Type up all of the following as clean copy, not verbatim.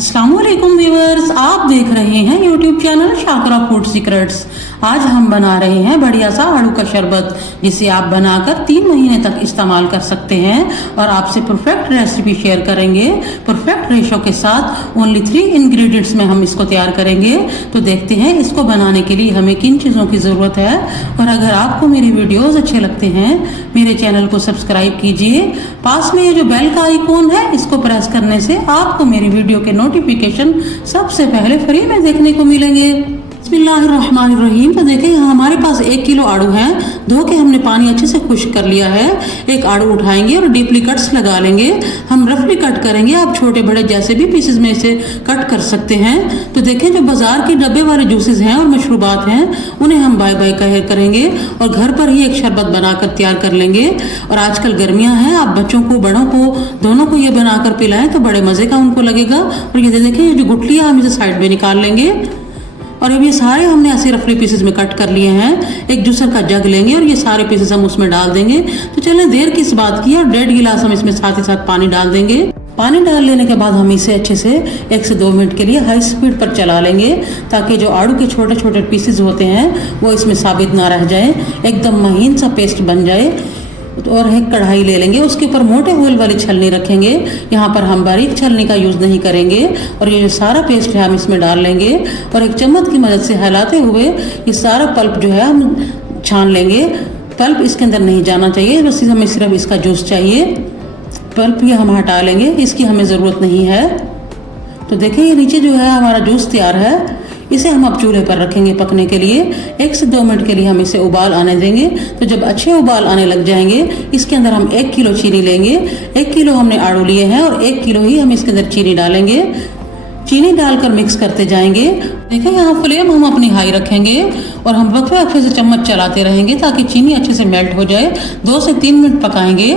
अस्सलाम वालेकुम व्यूअर्स, आप देख रहे हैं YouTube channel Shakra food secrets. आज हम बना रहे हैं बढ़िया सा आड़ू का शरबत, जिसे आप बनाकर 3 महीने तक इस्तेमाल कर सकते हैं। और आपसे परफेक्ट रेसिपी शेयर करेंगे, परफेक्ट रेशो के साथ। ओनली 3 इंग्रेडिएंट्स में हम इसको तैयार करेंगे। तो देखते हैं इसको बनाने के लिए हमें किन चीज़ों की ज़रूरत है। और अगर आपको मेरी वीडियोज़ अच्छे लगते हैं, मेरे चैनल को सब्सक्राइब कीजिए। पास में ये जो बेल का आइकॉन है, इसको प्रेस करने से आपको मेरी वीडियो के नोटिफिकेशन सबसे पहले फ्री में देखने को मिलेंगे। बिस्मिल्लाहिर्रहमानिर्रहीम। तो देखिए यहाँ हमारे पास 1 किलो आड़ू हैं। धो के हमने पानी अच्छे से खुश्क कर लिया है। एक आड़ू उठाएंगे और डीपली कट्स लगा लेंगे। हम रफली कट करेंगे, आप छोटे बड़े जैसे भी पीसेस में इसे कट कर सकते हैं। तो देखिए जो बाजार के डब्बे वाले जूसेस हैं और मशरूबात हैं, उन्हें हम बाय बाय करेंगे और घर पर ही एक शरबत बनाकर तैयार कर लेंगे। और आजकल गर्मियाँ हैं, आप बच्चों को बड़ों को दोनों को ये बनाकर पिलाएं तो बड़े मज़े का उनको लगेगा। और ये देखिए ये जो गुठलियाँ हम इसे साइड में निकाल लेंगे। और अब ये सारे हमने ऐसे रफली पीसेस में कट कर लिए हैं। एक जूसर का जग लेंगे और ये सारे पीसेस हम उसमें डाल देंगे। तो चलें देर किस बात की, और 1.5 गिलास हम इसमें साथ ही साथ पानी डाल देंगे। पानी डाल लेने के बाद हम इसे अच्छे से 1 से 2 मिनट के लिए हाई स्पीड पर चला लेंगे, ताकि जो आड़ू के छोटे छोटे पीसेस होते हैं वो इसमें साबित ना रह जाए, एकदम महीन सा पेस्ट बन जाए। और एक कढ़ाई ले लेंगे, उसके ऊपर मोटे होल वाली छलनी रखेंगे। यहाँ पर हम बारीक छलनी का यूज़ नहीं करेंगे। और ये जो सारा पेस्ट है हम इसमें डाल लेंगे और एक चम्मच की मदद से हिलाते हुए ये सारा पल्प जो है हम छान लेंगे। पल्प इसके अंदर नहीं जाना चाहिए, बस हमें सिर्फ इसका जूस चाहिए। पल्प ये हम हटा लेंगे, इसकी हमें ज़रूरत नहीं है। तो देखिए ये नीचे जो है हमारा जूस तैयार है। इसे हम अब चूल्हे पर रखेंगे पकने के लिए। 1 से 2 मिनट के लिए हम इसे उबाल आने देंगे। तो जब अच्छे उबाल आने लग जाएंगे, इसके अंदर हम 1 किलो चीनी लेंगे। 1 किलो हमने आड़ू लिए हैं और 1 किलो ही हम इसके अंदर चीनी डालेंगे। चीनी डालकर मिक्स करते जाएंगे। देखिए यहाँ फ्लेम हम अपनी हाई रखेंगे और हम वक्फे वक्फे से चम्मच चलाते रहेंगे ताकि चीनी अच्छे से मेल्ट हो जाए। 2 से 3 मिनट पकाएंगे।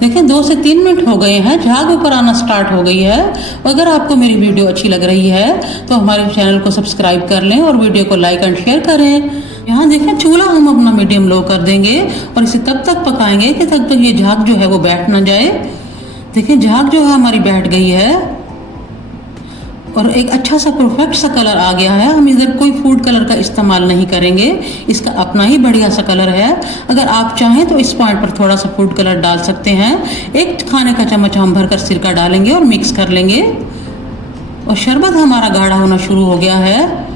देखिए 2 से 3 मिनट हो गए हैं, झाग ऊपर आना स्टार्ट हो गई है। अगर आपको मेरी वीडियो अच्छी लग रही है तो हमारे चैनल को सब्सक्राइब कर लें और वीडियो को लाइक एंड शेयर करें। यहाँ देखें चूल्हा हम अपना मीडियम लो कर देंगे और इसे तब तक पकाएंगे कि तब तक ये झाग जो है वो बैठ ना जाए। देखिए झाग जो है हमारी बैठ गई है और एक अच्छा सा परफेक्ट सा कलर आ गया है। हम इधर कोई फूड कलर का इस्तेमाल नहीं करेंगे, इसका अपना ही बढ़िया सा कलर है। अगर आप चाहें तो इस पॉइंट पर थोड़ा सा फूड कलर डाल सकते हैं। 1 खाने का चम्मच हम भरकर सिरका डालेंगे और मिक्स कर लेंगे। और शरबत हमारा गाढ़ा होना शुरू हो गया है।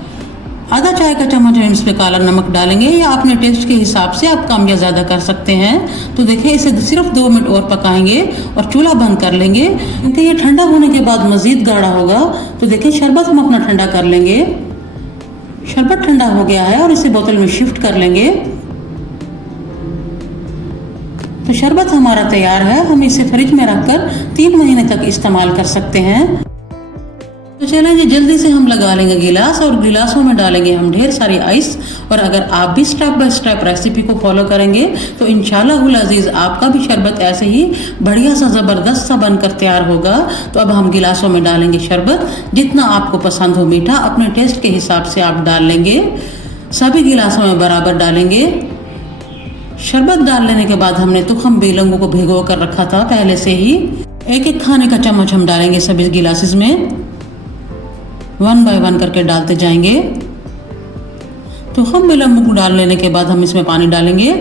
आधा चाय का चम्मच हम इसमें काला नमक डालेंगे, या अपने टेस्ट के हिसाब से आप कम या ज़्यादा कर सकते हैं। तो देखिए इसे सिर्फ 2 मिनट और पकाएंगे और चूल्हा बंद कर लेंगे, क्योंकि ये ठंडा होने के बाद मज़ीद गाढ़ा होगा। तो देखिए शरबत हम अपना ठंडा कर लेंगे। शरबत ठंडा हो गया है और इसे बोतल में शिफ्ट कर लेंगे। तो शरबत हमारा तैयार है। हम इसे फ्रिज में रखकर 3 महीने तक इस्तेमाल कर सकते हैं। तो चलें जी जल्दी से हम लगा लेंगे गिलास, और गिलासों में डालेंगे हम ढेर सारी आइस। और अगर आप भी स्टेप बाय स्टेप रेसिपी को फॉलो करेंगे तो इंशाल्लाह अज़ीज़ आपका भी शरबत ऐसे ही बढ़िया सा ज़बरदस्त सा बनकर तैयार होगा। तो अब हम गिलासों में डालेंगे शरबत। जितना आपको पसंद हो मीठा अपने टेस्ट के हिसाब से आप डाल लेंगे। सभी गिलासों में बराबर डालेंगे। शरबत डाल लेने के बाद हमने तुखम बेलंगों को भिगो कर रखा था पहले से ही। 1-1 खाने का चम्मच हम डालेंगे सभी गिलासेस में। 1 बाय 1 करके डालते जाएंगे। तो हम बेलंगों डाल लेने के बाद हम इसमें पानी डालेंगे।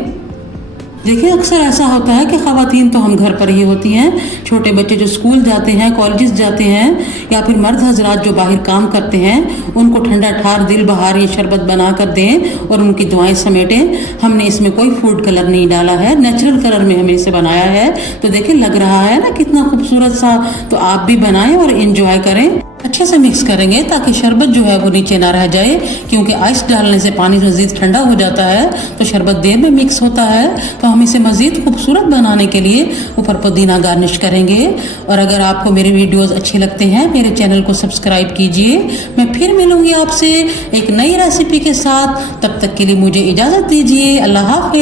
देखिए अक्सर ऐसा होता है कि ख़वातीन तो हम घर पर ही होती हैं, छोटे बच्चे जो स्कूल जाते हैं, कॉलेजेस जाते हैं, या फिर मर्द हजरात जो बाहर काम करते हैं, उनको ठंडा ठार दिल बहार ये शरबत बना कर दें और उनकी दुआएं समेटें। हमने इसमें कोई फूड कलर नहीं डाला है, नेचुरल कलर में हमने इसे बनाया है। तो देखिए लग रहा है ना कितना खूबसूरत सा। तो आप भी बनाएं और इंजॉय करें। अच्छे से मिक्स करेंगे ताकि शरबत जो है वो नीचे ना रह जाए, क्योंकि आइस डालने से पानी मज़ीद ठंडा हो जाता है तो शरबत देर में मिक्स होता है। तो हम इसे मज़ीद खूबसूरत बनाने के लिए ऊपर पुदीना गार्निश करेंगे। और अगर आपको मेरे वीडियोस अच्छे लगते हैं, मेरे चैनल को सब्सक्राइब कीजिए। मैं फिर मिलूंगी आपसे एक नई रेसिपी के साथ। तब तक के लिए मुझे इजाज़त दीजिए। अल्लाह हाफ़िज़।